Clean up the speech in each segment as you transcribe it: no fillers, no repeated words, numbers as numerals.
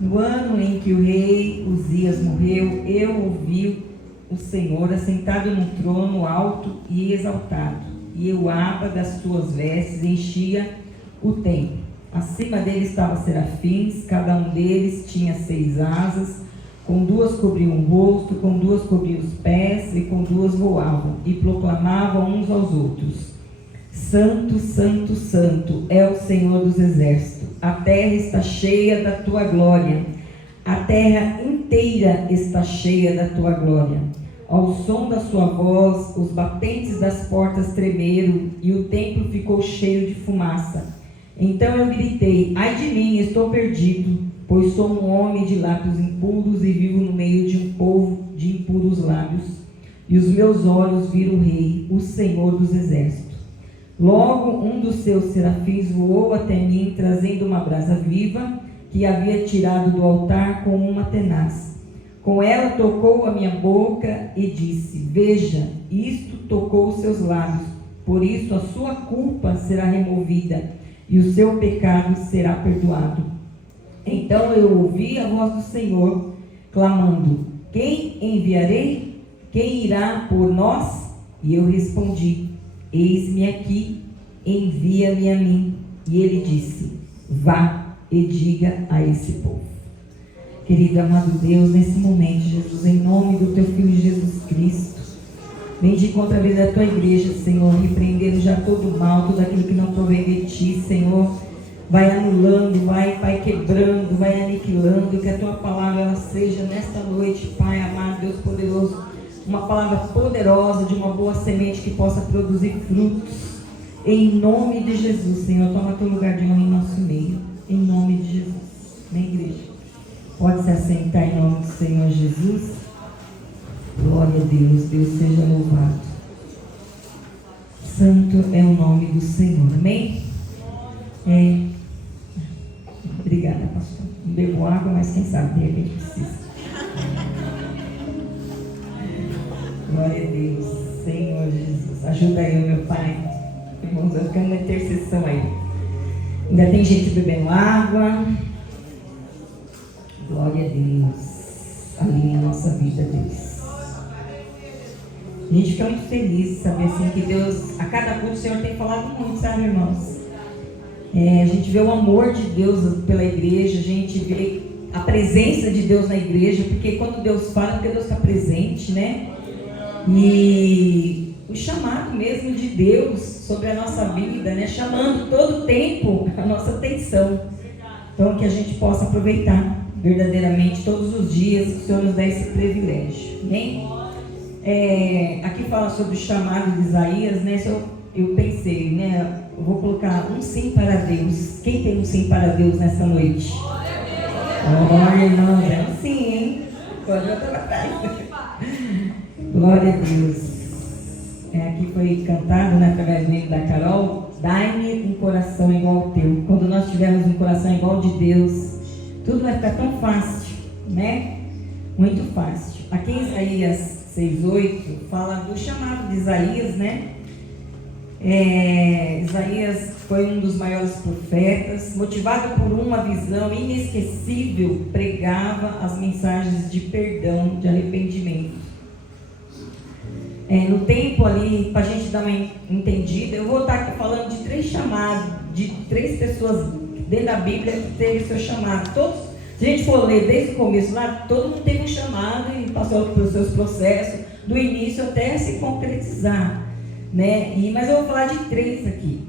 No ano em que o rei Uzias morreu, eu ouvi o Senhor assentado num trono alto e exaltado, e o aba das suas vestes enchia o templo. Acima dele estavam serafins, cada um deles tinha 6 asas, com 2 cobriam o rosto, com 2 cobriam os pés, e com 2 voavam, e proclamavam uns aos outros: Santo, Santo, Santo é o Senhor dos exércitos. A terra está cheia da tua glória. A terra inteira está cheia da tua glória. Ao som da sua voz, os batentes das portas tremeram e o templo ficou cheio de fumaça. Então eu gritei: ai de mim, estou perdido, pois sou um homem de lábios impuros e vivo no meio de um povo de impuros lábios. E os meus olhos viram o Rei, o Senhor dos exércitos. Logo um dos seus serafins voou até mim, trazendo uma brasa viva que havia tirado do altar com uma tenaz. Com ela tocou a minha boca e disse: veja, isto tocou os seus lábios, por isso a sua culpa será removida e o seu pecado será perdoado. Então eu ouvi a voz do Senhor clamando: quem enviarei? Quem irá por nós? E eu respondi: eis-me aqui, envia-me a mim. E ele disse: vá e diga a esse povo. Querido amado Deus, nesse momento, Jesus, em nome do teu Filho Jesus Cristo, vem de contra a vida da tua igreja, Senhor, repreendendo já todo o mal, tudo aquilo que não provém de ti, Senhor. Vai anulando, vai quebrando, vai aniquilando, que a tua palavra ela seja nesta noite, Pai amado, Deus poderoso, uma palavra poderosa, de uma boa semente que possa produzir frutos. Em nome de Jesus, Senhor, toma teu lugar de honra em nosso meio. Em nome de Jesus. Amém, igreja? Pode se assentar em nome do Senhor Jesus. Glória a Deus, Deus seja louvado. Santo é o nome do Senhor. Amém? Obrigada, pastor. Não bebo água, mas quem sabe, de repente precisa. Glória a Deus, Senhor Jesus. Ajuda aí, meu Pai. Irmãos, eu quero uma intercessão aí. Ainda tem gente bebendo água. Glória a Deus. Alinha a nossa vida, Deus. A gente fica muito feliz de saber assim, que Deus, a cada culto, o Senhor tem falado muito, sabe, irmãos? A gente vê o amor de Deus pela igreja, a gente vê a presença de Deus na igreja, porque quando Deus fala, porque Deus está presente, né? E o chamado mesmo de Deus sobre a nossa vida, né? Chamando todo o tempo a nossa atenção. Então, que a gente possa aproveitar verdadeiramente todos os dias que o Senhor nos dá esse privilégio. Amém? Aqui fala sobre o chamado de Isaías, né? Eu pensei, né? Eu vou colocar um sim para Deus. Quem tem um sim para Deus nessa noite? Glória, irmãos, é um sim, hein? Glória a Deus. Aqui foi cantado, né, através do meio da Carol: dai-me um coração igual ao teu. Quando nós tivermos um coração igual ao de Deus, tudo vai ficar tão fácil, né? Muito fácil. Aqui em Isaías 6:8 fala do chamado de Isaías, né? Isaías foi um dos maiores profetas, motivado por uma visão inesquecível, pregava as mensagens de perdão, de arrependimento. No tempo ali, para a gente dar uma entendida, eu vou estar aqui falando de 3 chamados, de 3 pessoas dentro da Bíblia que teve seu chamado. Todos, se a gente for ler desde o começo lá, todo mundo teve um chamado e passou pelos seus processos, do início até se concretizar, né? Mas eu vou falar de 3 aqui,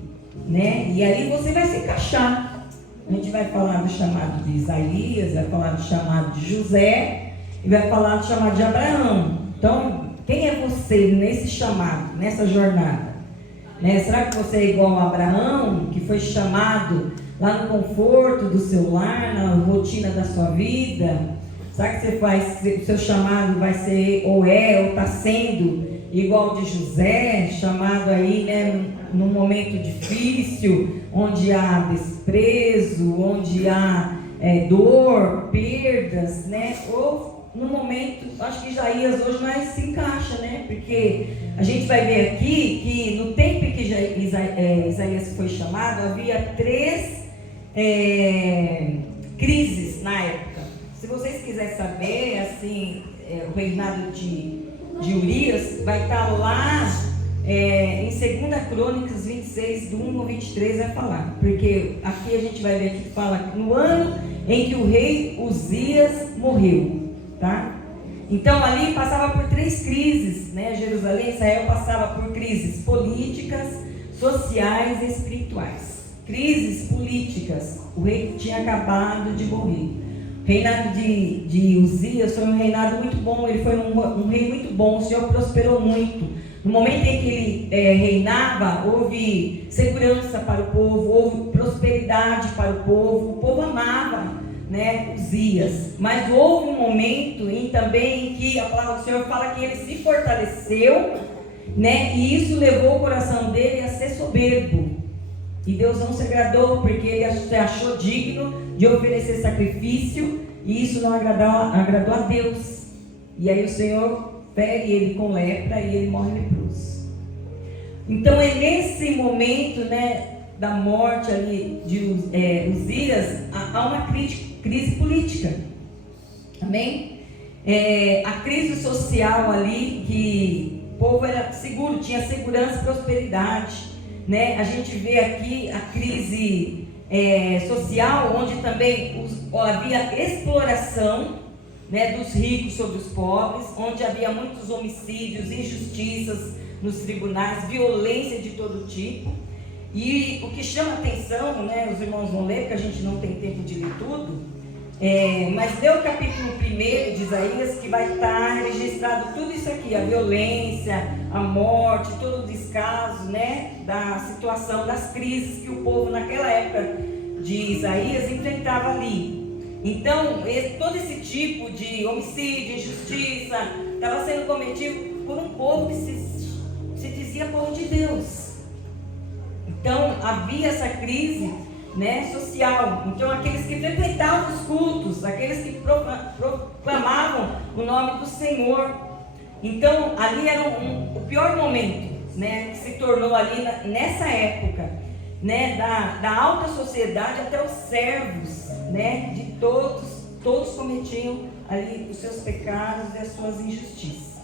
né? E aí você vai se encaixar. A gente vai falar do chamado de Isaías, vai falar do chamado de José e vai falar do chamado de Abraão. Então, quem é você nesse chamado, nessa jornada? Né? Será que você é igual a Abraão, que foi chamado lá no conforto do seu lar, na rotina da sua vida? Será que o seu chamado vai ser, ou está sendo, igual de José, chamado aí, né, num momento difícil, onde há desprezo, onde há dor, perdas, né? Ou no momento, acho que Isaías hoje mais se encaixa, né? Porque a gente vai ver aqui que no tempo em que Isaías foi chamado, havia 3 crises na época. quiser saber, assim, o reinado de Urias, vai estar lá em 2 Crônicas 26, do 1 ao 23, vai falar. Porque aqui a gente vai ver que fala no ano em que o rei Uzias morreu, tá? Então ali passava por 3 crises, né? Jerusalém, Israel passava por crises políticas, sociais e espirituais. Crises políticas, o rei tinha acabado de morrer. O reinado de Uzias foi um reinado muito bom, ele foi um rei muito bom, o Senhor prosperou muito. No momento em que ele reinava, houve segurança para o povo, houve prosperidade para o povo amava, né, Uzias. Mas houve um momento também em que a palavra do Senhor fala que ele se fortaleceu, né, e isso levou o coração dele a ser soberbo. E Deus não se agradou, porque ele se achou digno de oferecer sacrifício, e isso não agradou a Deus. E aí o Senhor fere ele com lepra e ele morre leproso. Então é nesse momento, né, da morte ali de Uzias, há uma crise política. Amém? A crise social ali, que o povo era seguro, tinha segurança e prosperidade. Né? A gente vê aqui a crise social, onde também havia exploração, né, dos ricos sobre os pobres, onde havia muitos homicídios, injustiças nos tribunais, violência de todo tipo. E o que chama atenção, né, os irmãos vão ler, porque a gente não tem tempo de ler tudo, mas lê o capítulo 1 de Isaías, que vai estar registrado tudo isso aqui, a violência, a morte, todo o descaso, né, da situação, das crises que o povo naquela época de Isaías enfrentava ali. Então, todo esse tipo de homicídio, injustiça, estava sendo cometido por um povo que se dizia povo de Deus. Então, havia essa crise, né, social. Então, aqueles que frequentavam os cultos, aqueles que proclamavam o nome do Senhor. Então, ali era o pior momento, né, que se tornou ali nessa época, né, da alta sociedade até os servos, né, de todos cometiam ali os seus pecados e as suas injustiças.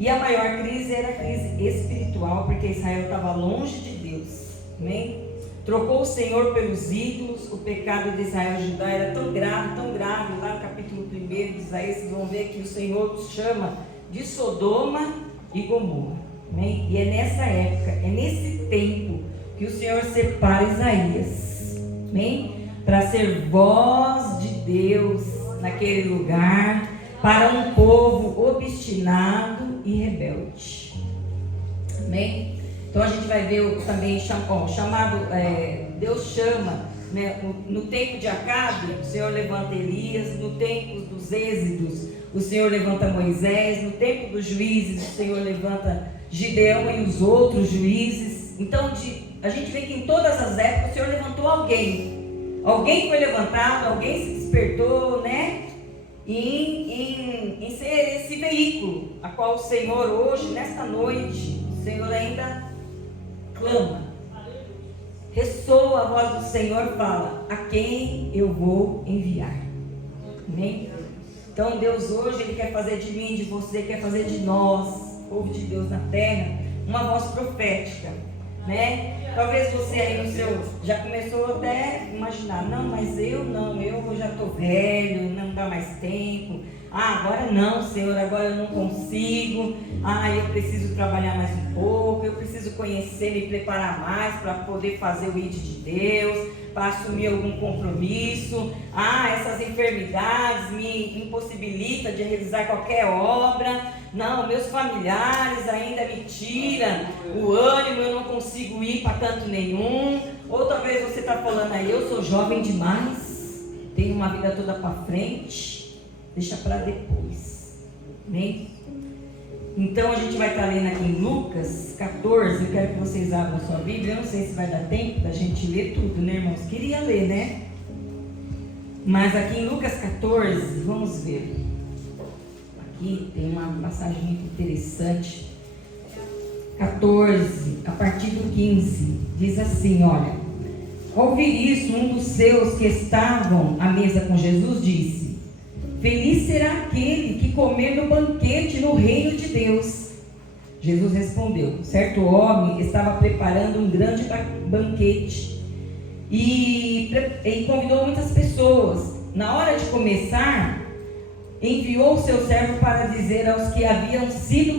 E a maior crise era a crise espiritual, porque Israel estava longe de Deus. Amém? Trocou o Senhor pelos ídolos. O pecado de Israel e Judá era tão grave, lá no capítulo 1 de Isaías, vocês vão ver que o Senhor os chama de Sodoma e Gomorra. Amém? E é nessa época, é nesse tempo, que o Senhor separa Isaías, amém? Para ser voz de Deus naquele lugar, para um povo obstinado e rebelde. Amém? Então a gente vai ver também chamado, Deus chama, né, no tempo de Acabe, o Senhor levanta Elias, no tempo dos Êxodos, o Senhor levanta Moisés, no tempo dos juízes, o Senhor levanta Gideão e os outros juízes. Então a gente vê que em todas as épocas o Senhor levantou alguém foi levantado, alguém se despertou, né, em ser esse veículo, a qual o Senhor hoje, nesta noite, o Senhor ainda clama, ressoa a voz do Senhor, fala: a quem eu vou enviar? Amém? Então Deus hoje, Ele quer fazer de mim, de você, quer fazer de nós, povo de Deus na terra, uma voz profética, né? Talvez você aí no seu, já começou até a imaginar: não, mas eu já estou velho, não dá mais tempo. Agora não, Senhor, agora eu não consigo. Eu preciso trabalhar mais um pouco, eu preciso conhecer, me preparar mais para poder fazer o ID de Deus, para assumir algum compromisso. Essas enfermidades me impossibilitam de realizar qualquer obra. Não, meus familiares ainda me tiram o ânimo, eu não consigo ir para canto nenhum. Ou talvez você está falando aí: eu sou jovem demais, tenho uma vida toda para frente. Deixa para depois. Amém? Então a gente vai estar lendo aqui em Lucas 14. Eu quero que vocês abram sua Bíblia. Eu não sei se vai dar tempo da gente ler tudo, né, irmãos? Queria ler, né? Mas aqui em Lucas 14, vamos ver. Aqui tem uma passagem muito interessante. 14, a partir do 15, diz assim: olha, ao ouvir isso, um dos seus que estavam à mesa com Jesus disse: Feliz será aquele que comer no banquete no reino de Deus. Jesus respondeu: certo homem estava preparando um grande banquete e convidou muitas pessoas. Na hora de começar, enviou o seu servo para dizer aos que haviam sido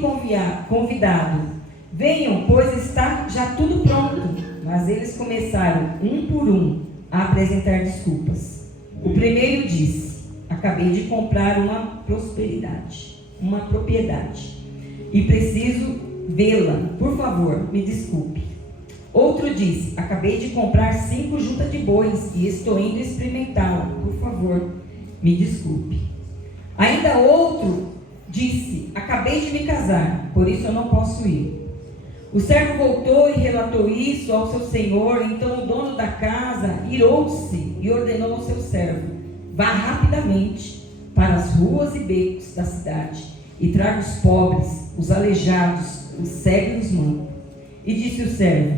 convidados: venham, pois está já tudo pronto. Mas eles começaram, um por um, a apresentar desculpas. O primeiro disse: acabei de comprar uma propriedade, e preciso vê-la, por favor, me desculpe. Outro disse: acabei de comprar 5 juntas de bois, e estou indo experimentá-la, por favor, me desculpe. Ainda outro disse: acabei de me casar, por isso eu não posso ir. O servo voltou e relatou isso ao seu senhor. Então o dono da casa irou-se e ordenou ao seu servo: vá rapidamente para as ruas e becos da cidade e traga os pobres, os aleijados, os cegos e os mancos. E disse o servo: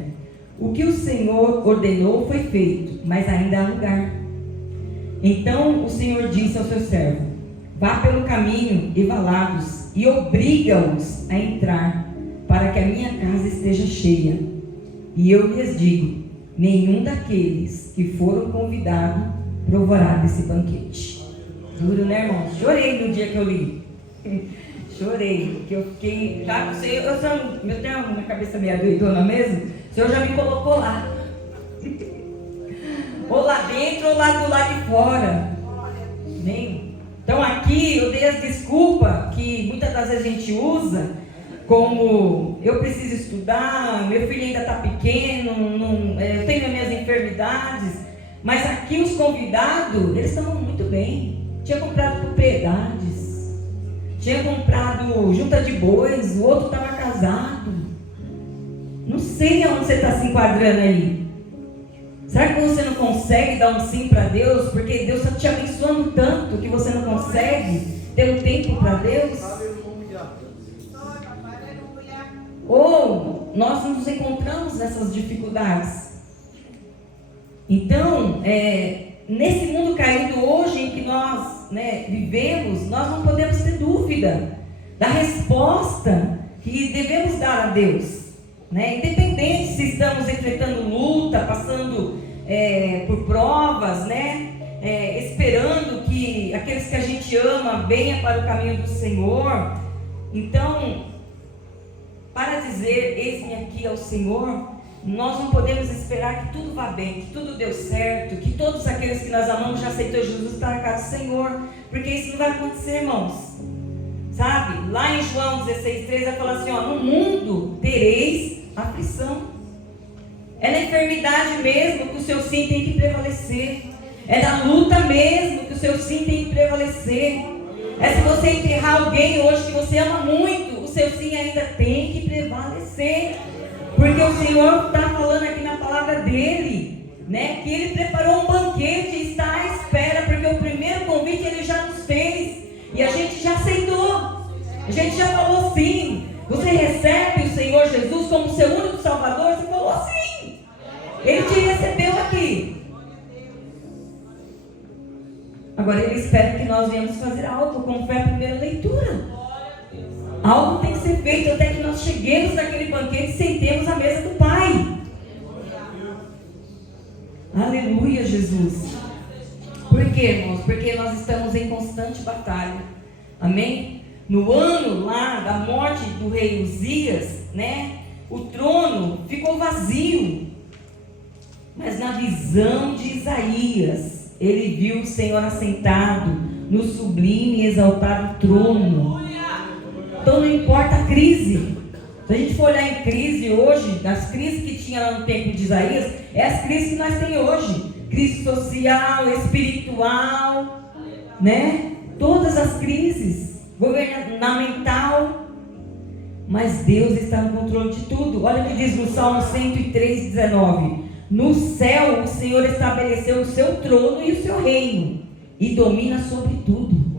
o que o Senhor ordenou foi feito, mas ainda há lugar. Então o Senhor disse ao seu servo: vá pelo caminho e valados e obriga-os a entrar, para que a minha casa esteja cheia. E eu lhes digo: nenhum daqueles que foram convidados provará desse banquete. Duro, né, irmão? Chorei no dia que eu li. Chorei, porque eu fiquei... Eu tenho uma cabeça meio doidona mesmo. O Senhor já me colocou lá. Ou lá dentro ou lá do lado de fora. Então aqui eu dei as desculpas que muitas das vezes a gente usa, como eu preciso estudar, meu filho ainda está pequeno, eu tenho as minhas enfermidades. Mas aqui os convidados, eles estão muito bem. Tinha comprado propriedades, tinha comprado junta de bois, o outro estava casado. Não sei aonde você está se enquadrando aí. Será que você não consegue dar um sim para Deus? Porque Deus está te abençoando tanto que você não consegue ter um tempo para Deus? Ou nós nos encontramos nessas dificuldades. Então, nesse mundo caído hoje em que nós vivemos, nós não podemos ter dúvida da resposta que devemos dar a Deus. Independente se estamos enfrentando luta, passando por provas, esperando que aqueles que a gente ama venham para o caminho do Senhor. Então, para dizer eis-me aqui ao Senhor, nós não podemos esperar que tudo vá bem, que tudo deu certo, que todos aqueles que nós amamos já aceitou Jesus para a casa do Senhor, porque isso não vai acontecer, irmãos. Sabe? Lá em João 16,3 vai falar assim: no mundo tereis aflição. É na enfermidade mesmo que o seu sim tem que prevalecer. É na luta mesmo que o seu sim tem que prevalecer. É se você enterrar alguém hoje que você ama muito, o seu sim ainda tem que prevalecer. Porque o Senhor está falando aqui na palavra dele, que ele preparou um banquete e está à espera, porque o primeiro convite ele já nos fez e a gente já aceitou. A gente já falou sim. Você recebe o Senhor Jesus como seu único Salvador? Você falou sim. Ele te recebeu aqui. Agora ele espera que nós venhamos fazer algo, como foi a primeira leitura. Algo tem que ser feito até que nós cheguemos naquele banquete e sentemos à mesa do Pai. Aleluia, Jesus. Por quê, irmãos? Porque nós estamos em constante batalha. Amém? No ano lá da morte do rei Uzias, o trono ficou vazio. Mas na visão de Isaías, ele viu o Senhor assentado no sublime e exaltado trono. Então não importa a crise. Se a gente for olhar em crise hoje, das crises que tinha lá no tempo de Isaías, é as crises que nós temos hoje. Crise social, espiritual, todas as crises, governamental. Mas Deus está no controle de tudo. Olha o que diz no Salmo 103:19. No céu o Senhor estabeleceu o seu trono e o seu reino, e domina sobre tudo.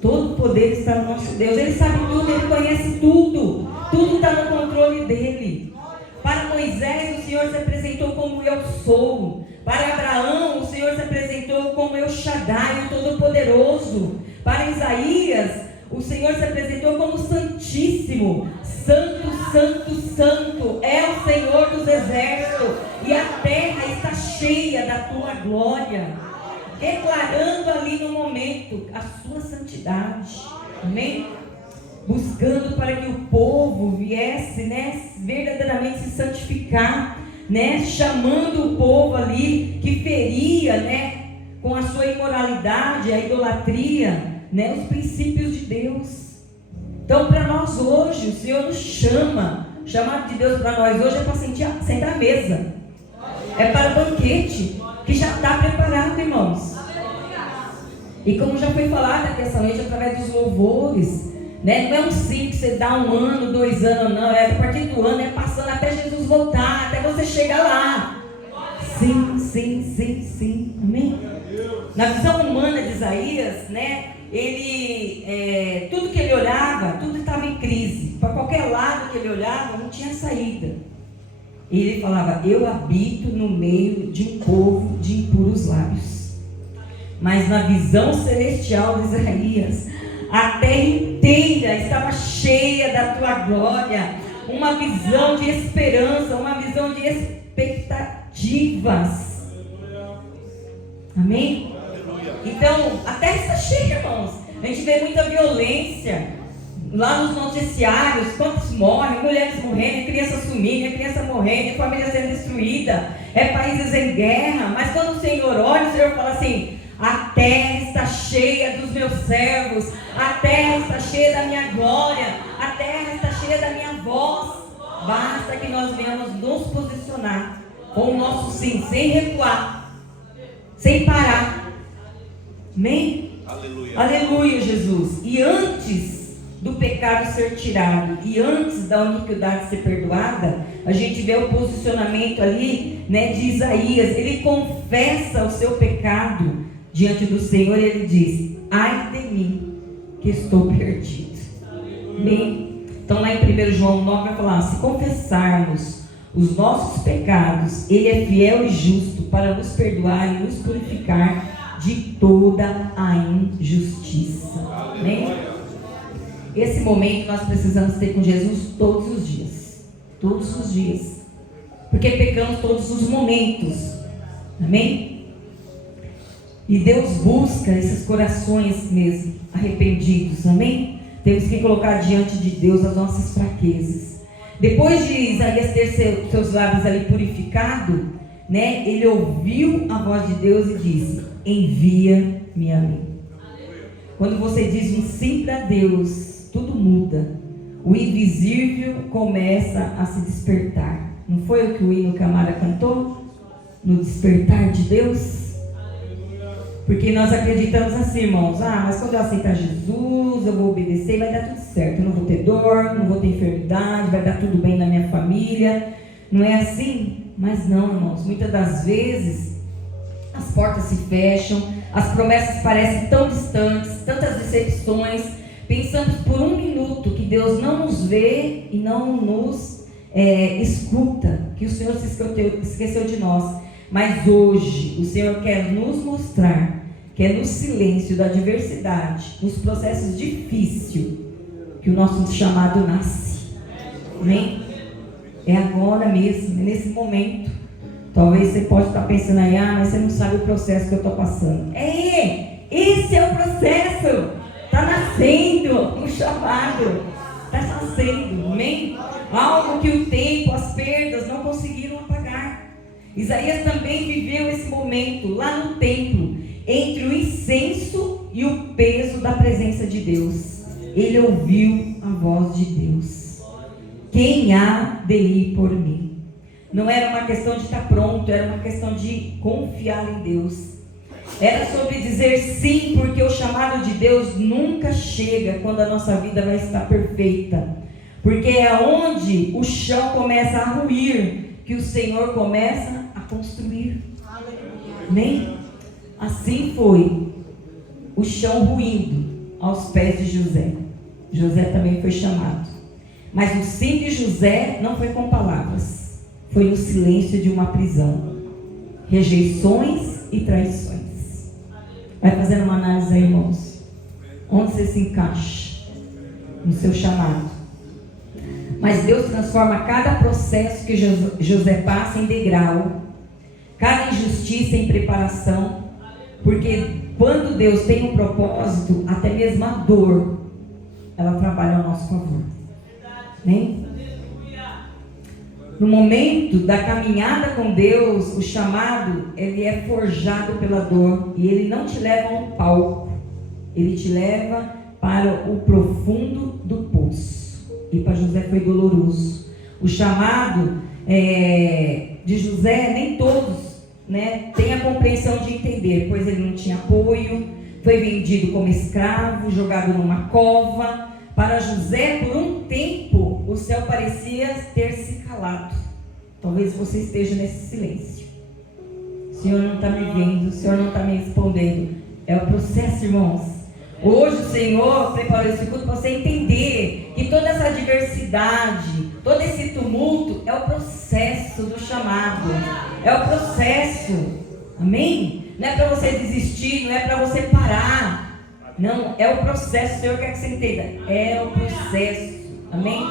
Todo o poder está no nosso Deus. Ele sabe tudo, Ele conhece tudo. Tudo está no controle dEle. Para Moisés o Senhor se apresentou como Eu Sou. Para Abraão o Senhor se apresentou como El Shaddai, o Todo-Poderoso. Todo-Poderoso. Para Isaías, o Senhor se apresentou como Santíssimo. Santo, Santo, Santo é o Senhor dos exércitos, e a terra está cheia da tua glória, declarando ali no momento a sua santidade, amém? Buscando para que o povo viesse, verdadeiramente se santificar, chamando o povo ali que feria, com a sua imoralidade, a idolatria, os princípios de Deus. Então, para nós hoje, o Senhor nos chama. O chamado de Deus para nós hoje é para sentar à mesa. É para o banquete que já está preparado, irmãos. E como já foi falado aqui essa noite, através dos louvores, não é um sim que você dá 1 ano, 2 anos, não. É a partir do ano, é passando até Jesus voltar, até você chegar lá. Sim, sim, sim, sim. Amém? Na visão humana de Isaías, ele, tudo que ele olhava, tudo estava em crise. Para qualquer lado que ele olhava, não tinha saída. E ele falava: eu habito no meio de um povo de impuros lábios. Mas na visão celestial de Isaías, a terra inteira estava cheia da tua glória. Uma visão de esperança, uma visão de expectativas. Amém? Então, a terra está cheia, irmãos. A gente vê muita violência lá nos noticiários. Quantos morrem, mulheres morrendo, crianças sumindo, criança morrendo, família sendo destruída, países em guerra. Mas quando o Senhor olha, o Senhor fala assim: a terra está cheia dos meus servos, a terra está cheia da minha glória, a terra está cheia da minha voz. Basta que nós venhamos nos posicionar com o nosso sim, sem recuar, sem parar. Amém? Aleluia. Aleluia, Jesus. E antes do pecado ser tirado, e antes da iniquidade ser perdoada, a gente vê o posicionamento ali, de Isaías. Ele confessa o seu pecado diante do Senhor e ele diz: ai de mim, que estou perdido. Amém? Então lá em 1 João 9 vai falar: se confessarmos os nossos pecados, Ele é fiel e justo para nos perdoar e nos purificar de toda a injustiça. Amém? Esse momento nós precisamos ter com Jesus todos os dias. Todos os dias. Porque pecamos todos os momentos. Amém? E Deus busca esses corações mesmo arrependidos. Amém? Temos que colocar diante de Deus as nossas fraquezas. Depois de Isaías ter seus lábios ali purificados, ele ouviu a voz de Deus e disse: envia-me a mim. Quando você diz um sim para Deus, tudo muda. O invisível começa a se despertar. Não foi o que o hino Camara cantou? No despertar de Deus? Porque nós acreditamos assim, irmãos: mas quando eu aceitar Jesus, eu vou obedecer, vai dar tudo certo. Eu não vou ter dor, não vou ter enfermidade, vai dar tudo bem na minha família. Não é assim? Mas não, irmãos. Muitas das vezes as portas se fecham, as promessas parecem tão distantes, tantas decepções. Pensamos por um minuto que Deus não nos vê e não nos escuta, que o Senhor se esqueceu de nós. Mas hoje o Senhor quer nos mostrar que é no silêncio da adversidade, nos processos difíceis, que o nosso chamado nasce. Amém? É agora mesmo, é nesse momento. Talvez você pode estar pensando aí: mas você não sabe o processo que eu estou passando. Esse é o processo. Está nascendo um chamado. Está nascendo, amém? Algo que o tempo, as perdas não conseguiram apagar. Isaías também viveu esse momento lá no templo, entre o incenso e o peso da presença de Deus. Ele ouviu a voz de Deus: quem há de ir por mim? Não era uma questão de estar pronto, era uma questão de confiar em Deus. Era sobre dizer sim, porque o chamado de Deus nunca chega quando a nossa vida vai estar perfeita. Porque é onde o chão começa a ruir que o Senhor começa a construir. Amém? Assim foi o chão ruindo aos pés de José. José também foi chamado. Mas o sim de José não foi com palavras, foi no silêncio de uma prisão, rejeições e traições. Vai fazendo uma análise casa, irmãos. Onde você se encaixa no seu chamado. Mas Deus transforma cada processo que José passa em degrau, cada injustiça em preparação, porque quando Deus tem um propósito, até mesmo a dor, ela trabalha ao nosso favor. Amém? No momento da caminhada com Deus, o chamado, ele é forjado pela dor, e ele não te leva a um palco, ele te leva para o profundo do poço. E para José foi doloroso. O chamado de José, nem todos, né, têm a compreensão de entender, pois ele não tinha apoio, foi vendido como escravo, jogado numa cova. Para José, por um tempo, o céu parecia ter se calado. Talvez você esteja nesse silêncio. O Senhor não está me vendo, o Senhor não está me respondendo. É o processo, irmãos. Hoje o Senhor preparou esse culto para você entender que toda essa adversidade, todo esse tumulto é o processo do chamado. É o processo. Amém? Não é para você desistir, não é para você parar. Não, é o processo. O Senhor quer que você entenda. É o processo. Amém?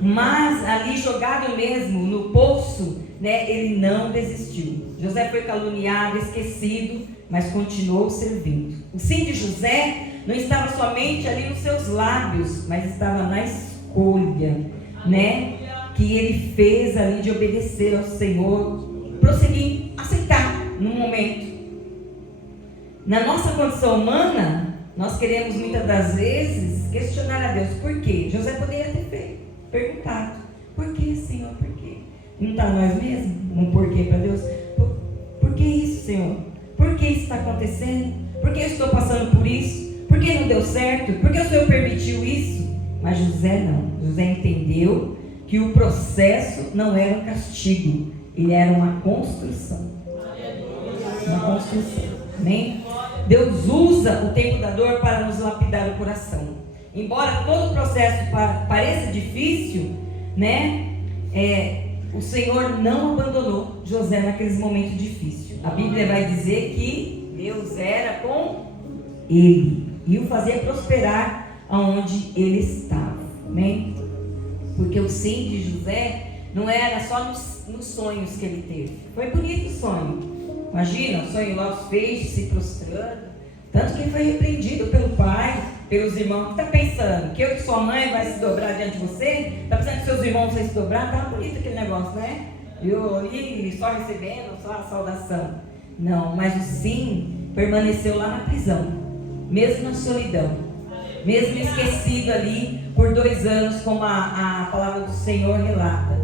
Mas ali jogado mesmo no poço, né, ele não desistiu. José foi caluniado, esquecido, mas continuou servindo. O sim de José não estava somente ali nos seus lábios, mas estava na escolha, né, que ele fez ali de obedecer ao Senhor, prosseguir, aceitar no momento. Na nossa condição humana, nós queremos muitas das vezes questionar a Deus. Por quê? José poderia ter perguntado: por que, Senhor? Por quê? Não está nós mesmos um porquê para Deus? Por que isso, Senhor? Por que isso está acontecendo? Por que eu estou passando por isso? Por que não deu certo? Por que o Senhor permitiu isso? Mas José não. José entendeu que o processo não era um castigo, ele era uma construção. Uma construção. Amém? Deus usa o tempo da dor para nos lapidar o coração. Embora todo o processo pareça difícil, né, o Senhor não abandonou José naqueles momentos difíceis. A Bíblia vai dizer que Deus era com ele e o fazia prosperar aonde ele estava. Amém? Porque o sim de José não era só nos sonhos que ele teve. Foi bonito o sonho. Imagina, o sonho lá, os peixes se prostrando. Tanto que ele foi repreendido pelo pai, pelos irmãos. O que está pensando? Que eu e sua mãe vai se dobrar diante de você? Está pensando que seus irmãos vão se dobrar? Estava bonito aquele negócio, né? Eu ali só recebendo, só a saudação. Não, mas o sim permaneceu lá na prisão. Mesmo na solidão. Mesmo esquecido ali por 2 anos, como a palavra do Senhor relata.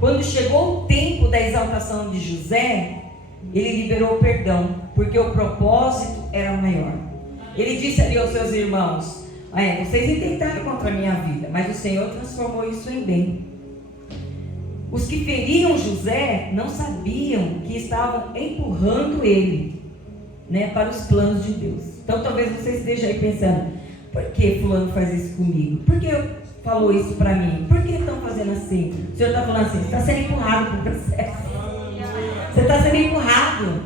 Quando chegou o tempo da exaltação de José, ele liberou o perdão, porque o propósito era maior. Ele disse ali aos seus irmãos: vocês intentaram contra a minha vida, mas o Senhor transformou isso em bem. Os que feriam José não sabiam que estavam empurrando ele, né, para os planos de Deus. Então talvez você esteja aí pensando: por que fulano faz isso comigo? Por que falou isso para mim? Por que estão fazendo assim? O Senhor está falando assim: você está sendo empurrado para o processo. Você está sendo empurrado.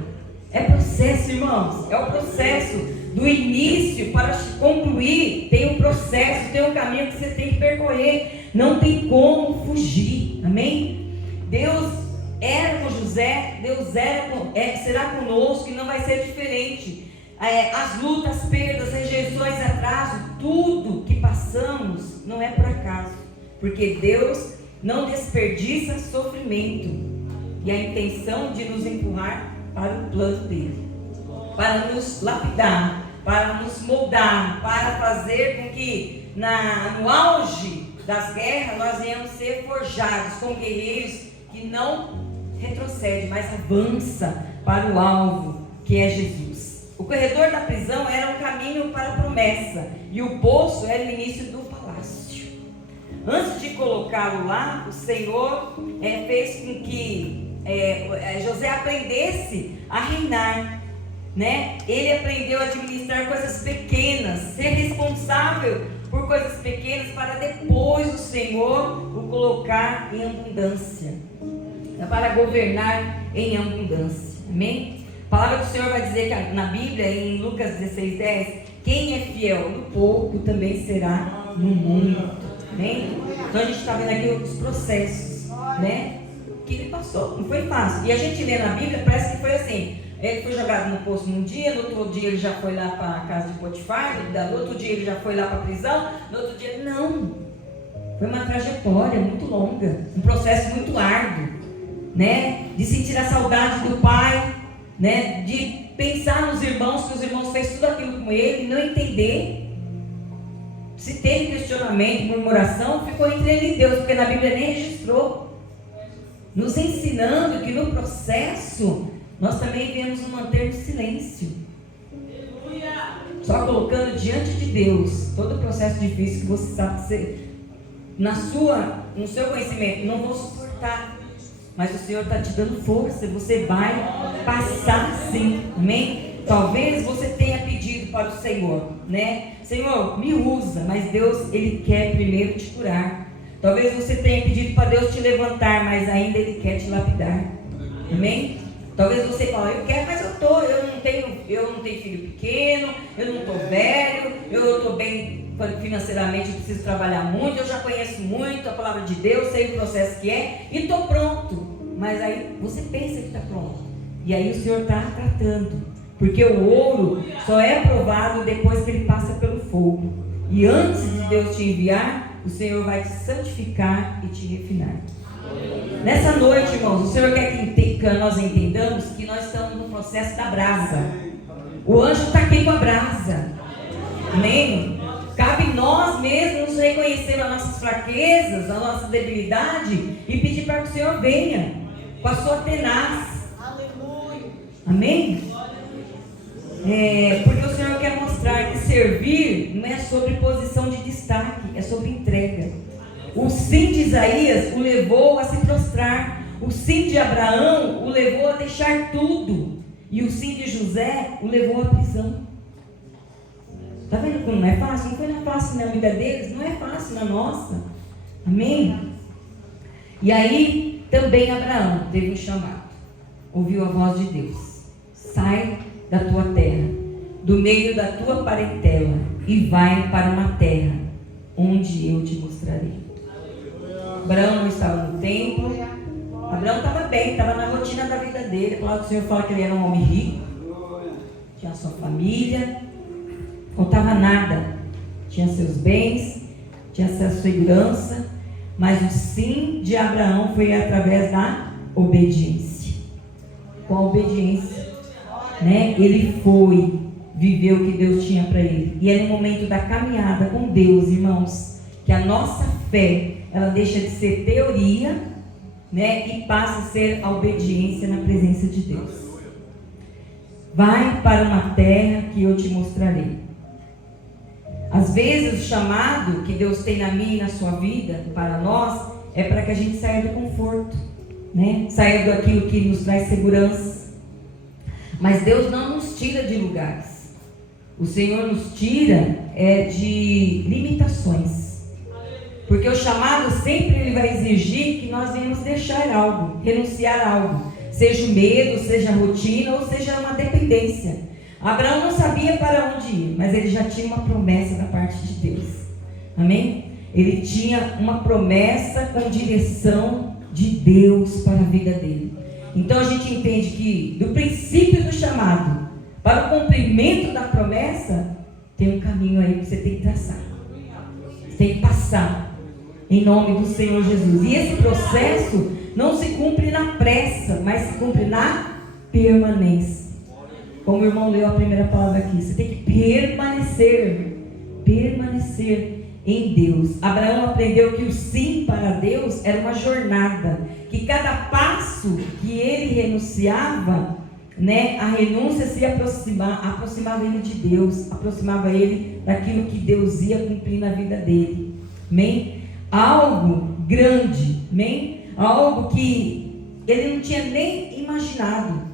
É processo, irmãos. É o processo do início para concluir. Tem um processo, tem um caminho que você tem que percorrer. Não tem como fugir. Amém? Deus era com José. Deus será conosco e não vai ser diferente. As lutas, perdas, rejeições, atraso, tudo que passamos não é por acaso. Porque Deus não desperdiça sofrimento. E a intenção de nos empurrar para o plano dele, para nos lapidar, para nos moldar, para fazer com que no auge das guerras nós venhamos ser forjados como guerreiros que não retrocedem, mas avança para o alvo, que é Jesus. O corredor da prisão era um caminho para a promessa e o poço era o início do palácio. Antes de colocá-lo lá, o Senhor fez com que José aprendesse a reinar, né? Ele aprendeu a administrar coisas pequenas, ser responsável por coisas pequenas, para depois o Senhor o colocar em abundância, para governar em abundância. Amém? A palavra do Senhor vai dizer que na Bíblia, em Lucas 16:10, quem é fiel no pouco também será no muito. Amém? Então a gente está vendo aqui os processos, né? Que ele passou, não foi fácil. E a gente lê na Bíblia, parece que foi assim: ele foi jogado no poço num dia, no outro dia ele já foi lá para a casa de Potifar, no outro dia ele já foi lá para a prisão, no outro dia, não. Foi uma trajetória muito longa, um processo muito árduo, né? De sentir a saudade do pai, né? De pensar nos irmãos, que os irmãos fez tudo aquilo com ele, e não entender. Se teve questionamento, murmuração, ficou entre ele e Deus, porque na Bíblia nem registrou. Nos ensinando que no processo nós também devemos nos manter no silêncio. Só colocando diante de Deus todo o processo difícil que você sabe ser, no seu conhecimento, não vou suportar. Mas o Senhor está te dando força, você vai passar sim, amém? Talvez você tenha pedido para o Senhor, né? Senhor, me usa, mas Deus, Ele quer primeiro te curar. Talvez você tenha pedido para Deus te levantar, mas ainda Ele quer te lapidar, amém? Talvez você fale, eu quero, mas eu não tenho filho pequeno, eu não estou velho, eu estou bem financeiramente, eu preciso trabalhar muito, eu já conheço muito a palavra de Deus, sei o processo que é, e estou pronto. Mas aí você pensa que está pronto, e aí o Senhor está tratando, porque o ouro só é provado depois que ele passa pelo fogo, e antes de Deus te enviar, o Senhor vai te santificar e te refinar. Nessa noite, irmãos, o Senhor quer que nós entendamos que nós estamos no processo da brasa. O anjo está aqui com a brasa, amém? Cabe nós mesmos nos reconhecer as nossas fraquezas, a nossa debilidade e pedir para que o Senhor venha com a sua tenaz. Amém? Porque o Senhor quer mostrar que servir não é sobre posição de destaque, é sobre entrega. O sim de Isaías o levou a se prostrar, o sim de Abraão o levou a deixar tudo, e o sim de José o levou à prisão. Está vendo como não é fácil? Não foi fácil na vida deles, não é fácil na nossa. Amém? E aí também Abraão teve um chamado, ouviu a voz de Deus: sai da tua terra, do meio da tua parentela, e vai para uma terra onde eu te mostrarei. Abraão não estava no templo, Abraão estava bem, estava na rotina da vida dele. Claro que o Senhor fala que ele era um homem rico, tinha sua família, faltava nada, tinha seus bens, tinha sua segurança, mas o sim de Abraão foi através da obediência. Com a obediência, né? Ele foi viver o que Deus tinha para ele. E é no momento da caminhada com Deus, irmãos, que a nossa fé, ela deixa de ser teoria, né, e passa a ser a obediência na presença de Deus. Vai para uma terra que eu te mostrarei. Às vezes o chamado que Deus tem na minha e na sua vida, para nós, é para que a gente saia do conforto, né? Saia daquilo que nos traz segurança. Mas Deus não nos tira de lugares. O Senhor nos tira de limitações. Porque o chamado sempre ele vai exigir que nós venhamos deixar algo, renunciar a algo. Seja o medo, seja a rotina ou seja uma dependência. Abraão não sabia para onde ir, mas ele já tinha uma promessa da parte de Deus. Amém? Ele tinha uma promessa com direção de Deus para a vida dele. Então a gente entende que do princípio do chamado para o cumprimento da promessa, tem um caminho aí que você tem que traçar. Você tem que passar. Em nome do Senhor Jesus. E esse processo não se cumpre na pressa, mas se cumpre na permanência. Como o irmão leu a primeira palavra aqui, você tem que permanecer em Deus. Abraão aprendeu que o sim para Deus era uma jornada, que cada passo que ele renunciava, né, a renúncia se aproximava ele de Deus, aproximava ele daquilo que Deus ia cumprir na vida dele. Amém? Algo grande, amém? Algo que ele não tinha nem imaginado.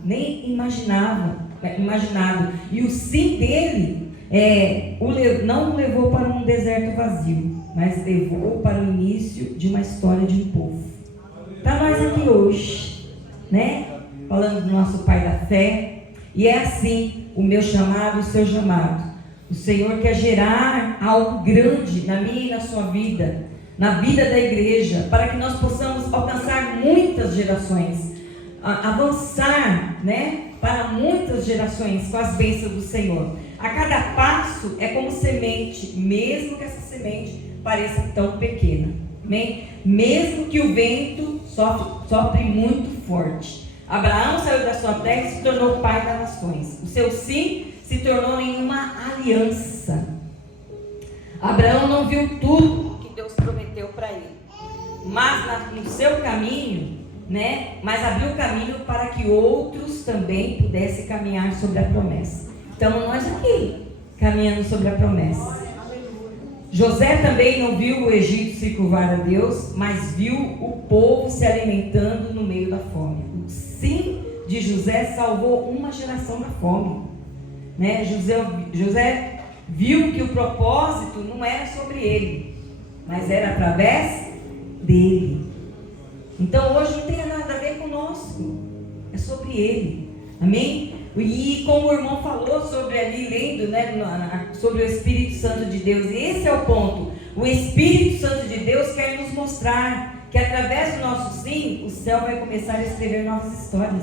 E o sim dele não o levou para um deserto vazio, mas levou para o início de uma história de um povo. Para nós aqui hoje, né? Falando do nosso pai da fé, E é assim o meu chamado, o seu chamado. O Senhor quer gerar algo grande na minha e na sua vida, na vida da igreja, para que nós possamos alcançar muitas gerações, avançar, né, para muitas gerações com as bênçãos do Senhor. A cada passo é como semente, mesmo que essa semente pareça tão pequena, amém? Mesmo que o vento sopre muito forte. Abraão saiu da sua terra e se tornou pai das nações. O seu sim se tornou em uma aliança. Abraão não viu tudo que Deus prometeu para ele, mas no seu caminho, né? Mas abriu o caminho para que outros também pudessem caminhar sobre a promessa. Então nós aqui caminhando sobre a promessa. José também não viu o Egito se curvar a Deus, mas viu o povo se alimentando no meio da fome. O sim de José salvou uma geração da fome, né? José viu que o propósito não era sobre ele, mas era através dele. Então hoje não tem nada a ver conosco, é sobre ele, amém? E como o irmão falou sobre ali, lendo, né, sobre o Espírito Santo de Deus, e esse é o ponto. O Espírito Santo de Deus quer nos mostrar que através do nosso sim, o céu vai começar a escrever novas histórias.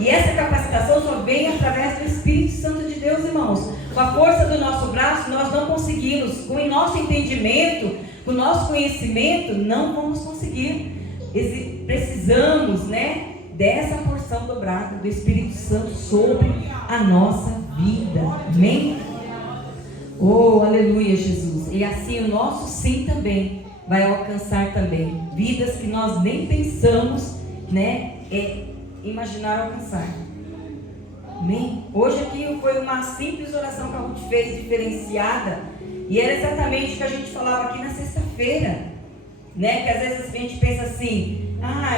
E essa capacitação só vem através do Espírito Santo de Deus, irmãos. Com a força do nosso braço nós não conseguimos, com o nosso entendimento, com o nosso conhecimento, não vamos conseguir. Precisamos, né, dessa porção dobrada do Espírito Santo sobre a nossa vida, amém? Oh, aleluia, Jesus. E assim o nosso sim também vai alcançar também vidas que nós nem pensamos, né, imaginar alcançar, amém? Hoje aqui foi uma simples oração que a Ruth fez, diferenciada, e era exatamente o que a gente falava aqui na sexta-feira, né? Que às vezes a gente pensa assim: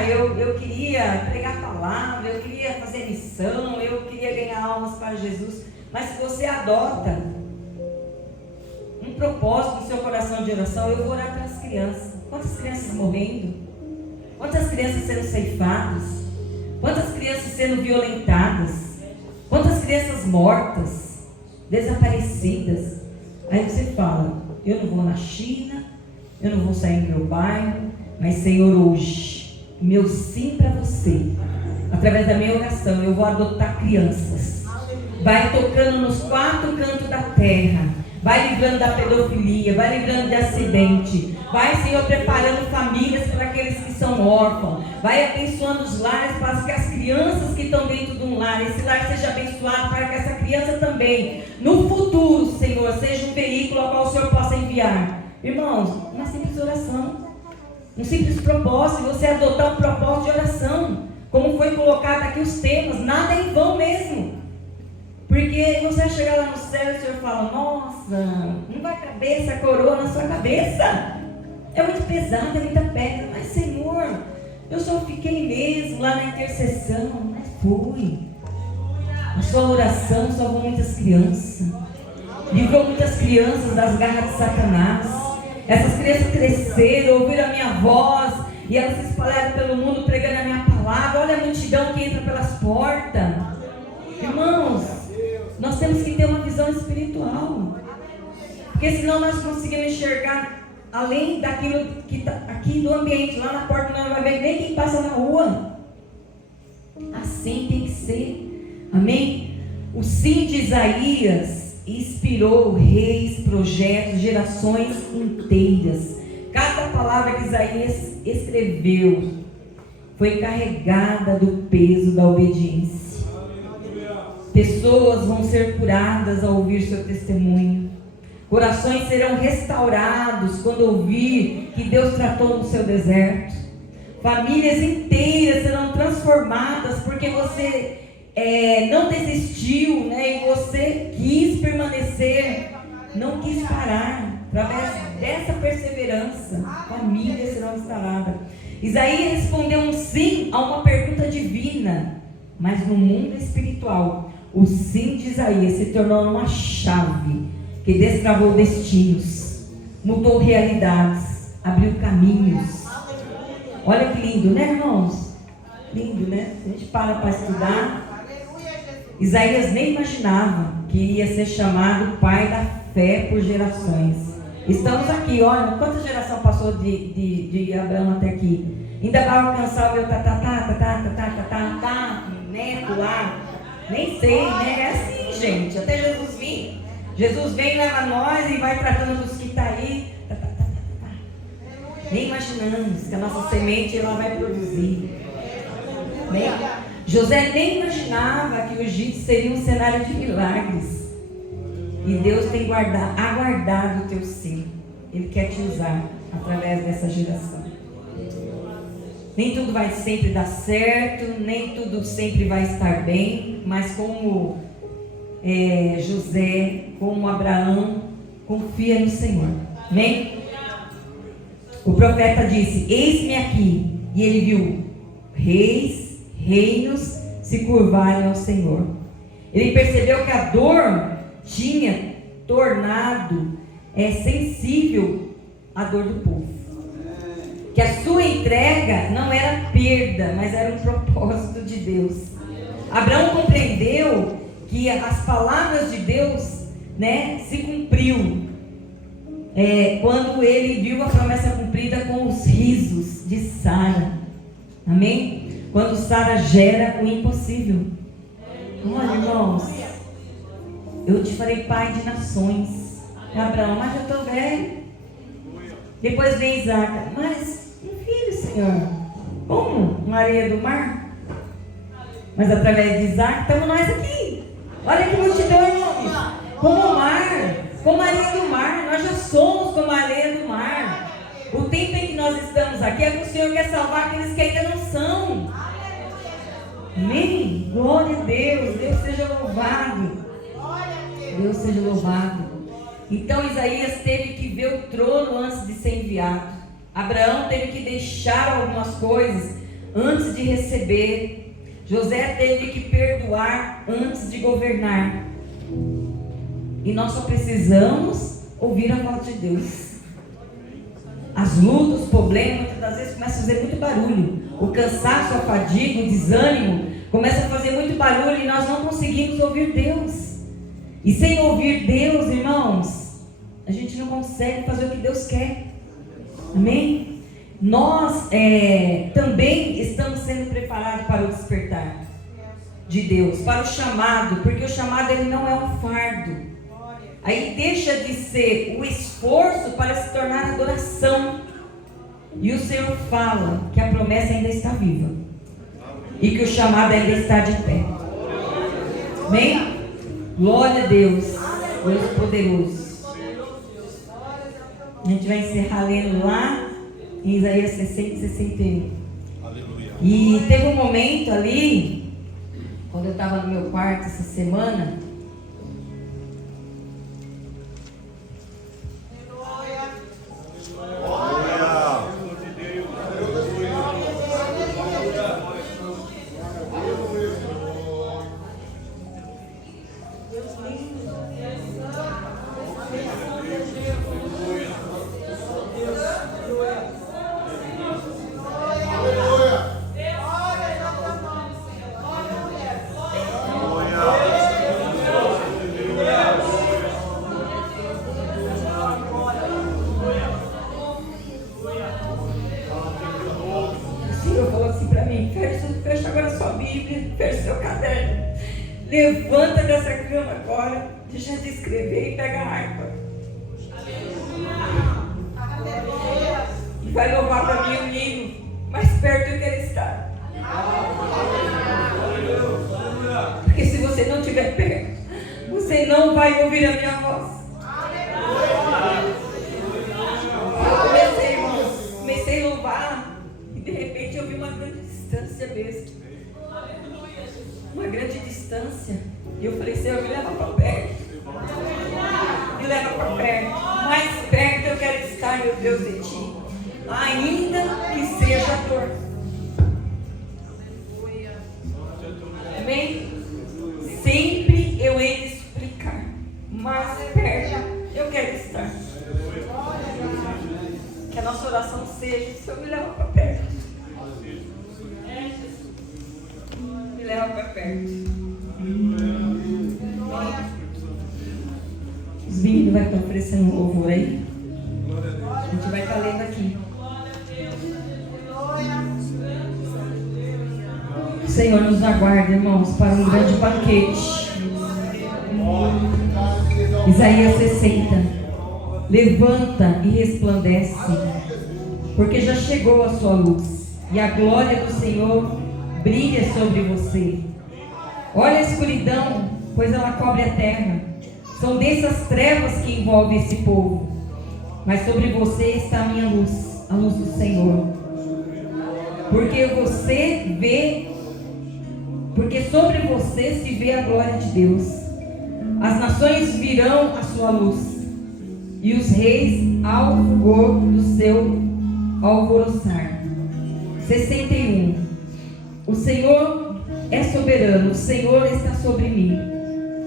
eu queria pregar a palavra, eu queria fazer missão, eu queria ganhar almas para Jesus. Mas se você adota um propósito no seu coração de oração, eu vou orar pelas crianças. Quantas crianças morrendo? Quantas crianças sendo ceifadas? Quantas crianças sendo violentadas? Quantas crianças mortas, desaparecidas? Aí você fala: eu não vou na China, eu não vou sair do meu bairro, mas Senhor, hoje, meu sim para você, através da minha oração, eu vou adotar crianças. Vai tocando nos 4 cantos da terra, vai livrando da pedofilia, vai livrando de acidente, vai, Senhor, preparando famílias para aqueles que são órfãos, vai abençoando os lares para que as crianças que estão dentro de um lar, esse lar seja abençoado para que essa criança também, no futuro, Senhor, seja um veículo ao qual o Senhor possa enviar. Irmãos, uma simples oração, um simples propósito, você adotar um propósito de oração, como foi colocado aqui os temas, nada é em vão mesmo. Porque você vai chegar lá no céu e o Senhor fala: nossa, não vai caber essa coroa na sua cabeça, é muito pesada, é muita pedra. Mas Senhor, eu só fiquei mesmo lá na intercessão. Mas foi, a sua oração salvou muitas crianças, livrou muitas crianças das garras de Satanás. Essas crianças cresceram, ouviram a minha voz e elas se espalharam pelo mundo pregando a minha palavra. Olha a multidão que entra pelas portas. Irmãos, nós temos que ter uma visão espiritual, porque senão nós conseguimos enxergar além daquilo que está aqui do ambiente. Lá na porta não vai ver nem quem passa na rua. Assim tem que ser, amém? O sim de Isaías inspirou reis, projetos, gerações inteiras. Cada palavra que Isaías escreveu foi carregada do peso da obediência. Pessoas vão ser curadas ao ouvir seu testemunho. Corações serão restaurados quando ouvir que Deus tratou no seu deserto. Famílias inteiras serão transformadas porque você não desistiu, né? E você quis permanecer, não quis parar. Através dessa perseverança, famílias serão restauradas. Isaías respondeu um sim a uma pergunta divina, mas no mundo espiritual, o sim de Isaías se tornou uma chave que destravou destinos, mudou realidades, abriu caminhos. Olha que lindo, né, irmãos? Lindo, né? A gente para estudar Isaías nem imaginava que ia ser chamado pai da fé por gerações. Estamos aqui, olha, quanta geração passou de Abraão até aqui? Ainda vai alcançar o meu neto lá, nem sei, né? É assim, gente, até Jesus vir. Jesus vem, leva nós e vai tratando dos que está aí. Nem imaginamos que a nossa semente ela vai produzir. José nem imaginava que o Egito seria um cenário de milagres. E Deus tem aguardado o teu sim. Ele quer te usar através dessa geração. Nem tudo vai sempre dar certo, nem tudo sempre vai estar bem, mas como José, como Abraão, confia no Senhor. Amém? O profeta disse: eis-me aqui. E ele viu reis, reinos se curvarem ao Senhor. Ele percebeu que a dor tinha tornado sensível a dor do povo. Que a sua entrega não era perda, mas era um propósito de Deus. Abraão compreendeu que as palavras de Deus, se cumpriu quando ele viu a promessa cumprida com os risos de Sara. Amém? Quando Sara gera o impossível. Olha, irmãos, eu te farei pai de nações. Abraão, mas eu estou velho. Depois vem Isaac, mas um filho, Senhor, como uma areia do mar? Mas através de Isaac estamos nós aqui. Olha que multidão, irmãos. Como o mar, como a areia do mar. Nós já somos como a areia do mar. O tempo em que nós estamos aqui é que o Senhor quer salvar aqueles que ainda não são. Amém? Glória a Deus. Deus seja louvado. Deus seja louvado. Então Isaías teve que ver o trono antes de ser enviado. Abraão teve que deixar algumas coisas antes de receber. José teve que perdoar antes de governar. E nós só precisamos ouvir a voz de Deus. As lutas, os problemas, muitas das vezes começam a fazer muito barulho. O cansaço, a fadiga, o desânimo começa a fazer muito barulho e nós não conseguimos ouvir Deus. E sem ouvir Deus, irmãos, a gente não consegue fazer o que Deus quer. Amém? Nós também estamos sendo preparados para o despertar de Deus, para o chamado, porque o chamado ele não é um fardo. Aí deixa de ser o esforço para se tornar adoração. E o Senhor fala que a promessa ainda está viva e que o chamado ainda está de pé. Amém? Glória a Deus, Deus poderoso. A gente vai encerrar lendo lá em Isaías 60 e 61. Aleluia. E teve um momento ali, quando eu estava no meu quarto essa semana. Fecha agora sua Bíblia, fecha seu caderno, levanta dessa cama agora, deixa de escrever e pega a harpa. E vai louvar para mim o hino, mais perto eu quero estar. Porque se você não estiver perto, você não vai ouvir a minha voz. Eu comecei a louvar e de repente eu vi uma grande distância mesmo. Uma grande distância. E eu falei, Senhor, me leva para perto. Me leva para perto. Mais perto eu quero estar, meu Deus, de ti. Ainda que seja dor. Amém? Sempre eu hei de explicar. Mais perto eu quero estar. Que a nossa oração seja, Senhor, me leva para perto. Me leva para perto. meninos vai estar oferecendo um louvor aí. A gente vai estar lendo aqui. O Senhor nos aguarda, irmãos, para um grande banquete. Isaías 60. Levanta e resplandece, porque já chegou a sua luz, e a glória do Senhor brilha sobre você. Olha a escuridão, pois ela cobre a terra. São densas trevas que envolvem esse povo, mas sobre você está a minha luz, a luz do Senhor. Porque sobre você se vê a glória de Deus. As nações virão à sua luz, e os reis ao fulgor do seu alvoroçar. 61. O Senhor é soberano, o Senhor está sobre mim,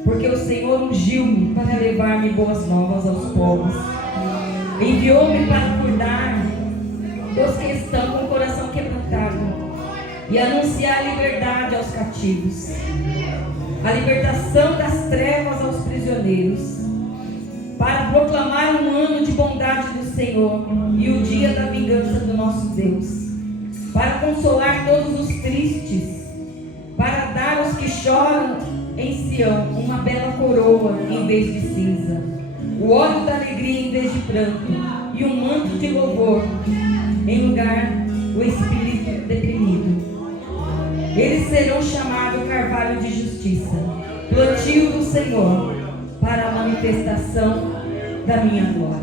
porque o Senhor ungiu-me para levar-me boas novas aos povos. Enviou-me para cuidar dos que estão com o coração quebrantado e anunciar a liberdade aos cativos, a libertação das trevas aos prisioneiros, para proclamar um ano de bondade do Senhor e o dia da vingança do nosso Deus, para consolar todos os tristes, para dar aos que choram em Sião uma bela coroa em vez de cinza, o óleo da alegria em vez de pranto, e um manto de louvor em lugar do espírito deprimido. Eles serão chamados carvalho de justiça, plantio do Senhor, para a manifestação da minha glória.